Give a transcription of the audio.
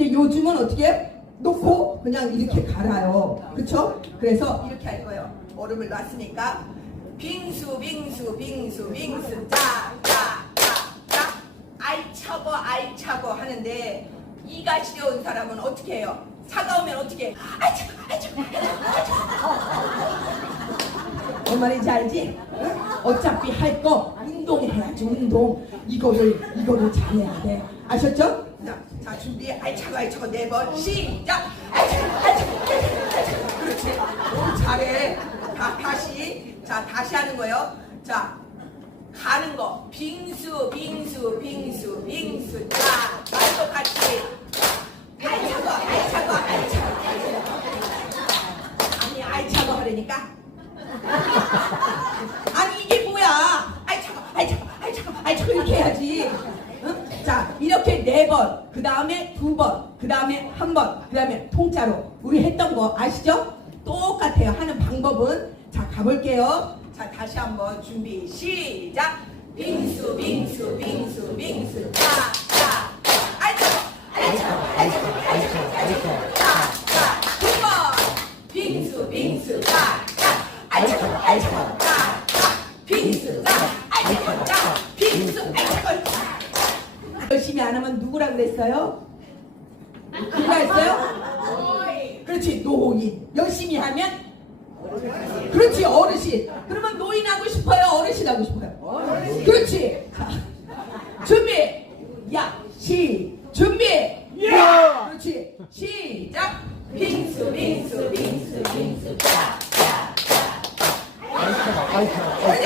요즘은 어떻게? 놓고 그냥 이렇게 갈아요. 그렇죠? 그래서 이렇게 할 거예요. 얼음을 놨으니까 빙수 빙수 빙수 빙수 짜짜짜짜 알차고 알차고 하는데 이가 시려운 사람은 어떻게 해요? 차가우면 어떻게 해? 알차고 알차고 뭔 말인지 알지? 응? 어차피 할 거 운동해야지 운동 이거를 이거를 잘해야 돼 아셨죠? 자, 자 준비. 알차고 알차고 네 번. 시작. 알차고 알차고 알차고 알차고 그렇지. 너무 잘해. 다, 다시. 자 다시 하는 거예요. 자 가는 거. 빙수 빙수 빙수 빙수. 자 말도 같이. 알차고 알차고 알차고 아니 알차고 하려니까. 아니 이게 뭐야? 아이 차가, 아이 차가 이렇게 해야지. 번, 그 다음에 두 번, 그 다음에 한 번, 그 다음에 통짜로 우리 했던 거 아시죠? 똑같아요. 하는 방법은 자 가볼게요. 자 다시 한번 준비 시작. 빙수, 빙수, 빙수, 빙수, 자, 자, 아이 차가, 아이 차가, 아이 차가, 아이 차가, 아이 차가, 자, 자, 두 번. 빙수, 빙수, 자, 자, 아이 차가, 아이 차가, 자, 자, 빙수, 자, 아이 차가, 자, 빙수, 아이 차가, 자. 열심히 안 하면 누구라 그랬어요? 누가 했어요? 그렇지 노인. 열심히 하면 그렇지 어르신. 그러면 노인 하고 싶어요? 어르신 하고 싶어요? 그렇지. 자, 준비. 야시. 준비. 그렇지. 시작. 빙수 빙수 빙수 빙수. 짜짜짜